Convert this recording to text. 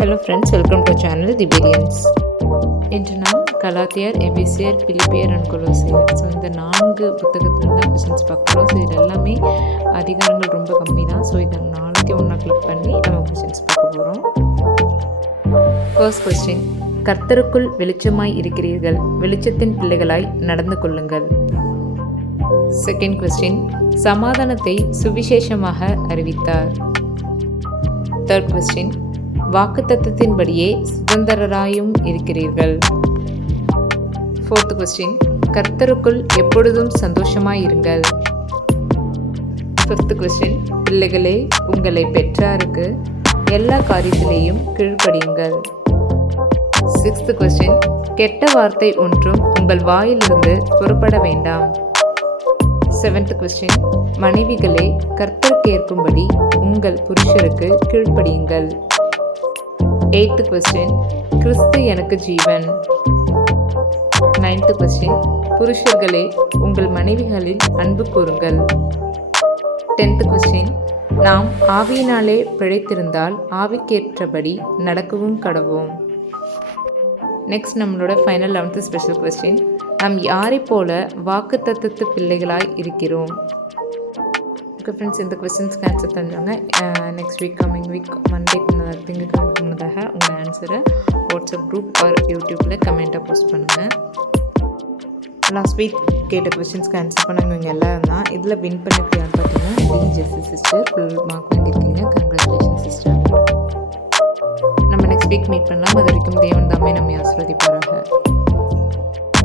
Hello friends welcome to channel the Priyansh இன்று நாம் கலாத்தியர் எபிசியர் பிலிப்பியர் அண்ட் கொலோசியர். ஸோ இந்த நான்கு புத்தகத்தில் தான் கொஷின்ஸ் பார்க்குறோம் ஸோ இது எல்லாமே அதிகாரங்கள் ரொம்ப கம்மி தான். ஸோ இதை நாளைக்கு ஒன்றா கிளிக் பண்ணி நம்ம கொஷின்ஸ் பார்க்க போகிறோம் ஃபர்ஸ்ட் கொஸ்டின் கர்த்தருக்குள் வெளிச்சமாய் இருக்கிறீர்கள். வெளிச்சத்தின் பிள்ளைகளாய் நடந்து கொள்ளுங்கள். செகண்ட் கொஸ்டின் சமாதானத்தை சுவிசேஷமாக அறிவித்தார். தேர்ட் கொஸ்டின் வாக்குத்தத்தத்தின்படியே சுதந்திரராயும் இருக்கிறீர்கள். ஃபோர்த் கொஸ்டின் கர்த்தருக்குள் எப்பொழுதும் சந்தோஷமாயிருங்கள். ஃபிஃப்த் கொஸ்டின் பிள்ளைகளே உங்களை பெற்றாருக்கு எல்லா காரியத்திலேயும் கீழ்ப்படியுங்கள். சிக்ஸ்த் கொஸ்டின் கெட்ட வார்த்தை ஒன்றும் உங்கள் வாயிலிருந்து புறப்பட வேண்டாம். செவன்த் கொஸ்டின் மனைவிகளே கர்த்தருக்கு ஏற்கும்படி உங்கள் புருஷருக்கு கீழ்ப்படியுங்கள். எயித்து கொஸ்டின் கிறிஸ்து எனக்கு ஜீவன். நைன்த்து கொஸ்டின் புருஷர்களே உங்கள் மனைவிகளில் அன்பு கூறுங்கள். டென்த்து கொஸ்டின் நாம் ஆவியினாலே பிழைத்திருந்தால் ஆவிக்கேற்றபடி நடக்கவும் கடவோம். நெக்ஸ்ட் நம்மளோட ஃபைனல் லெவன்த்து ஸ்பெஷல் கொஸ்டின் நாம் யாரை போல வாக்கு தத்துவத்து பிள்ளைகளாய் இருக்கிறோம். ஓகே ஃப்ரெண்ட்ஸ் இந்த கொஸ்டின்ஸ்க்கு ஆன்சர் தந்தாங்க next week coming week Monday திங்கட்கிழமைக்கு முன்னதாக உங்கள் ஆன்சரை வாட்ஸ்அப் குரூப் ஆர் யூடியூப்பில் கமெண்ட்டாக போஸ்ட் பண்ணுங்கள் லாஸ்ட் வீக் கேட்ட கொஸ்டின்ஸ்க்கு ஆன்சர் பண்ணவங்க எல்லாம் தான். இதில் வின் பண்ணிருக்கு யார் பார்த்தீங்கன்னா D Jessy sister full mark வாங்கியிருக்கீங்க. கங்க்ராச்சுலேஷன் சிஸ்டர் நம்ம நெக்ஸ்ட் வீக் மீட் பண்ணலாம். அது வரைக்கும் தேவன் தாமே நம்ம ஆசிர்வதிப்பாராக.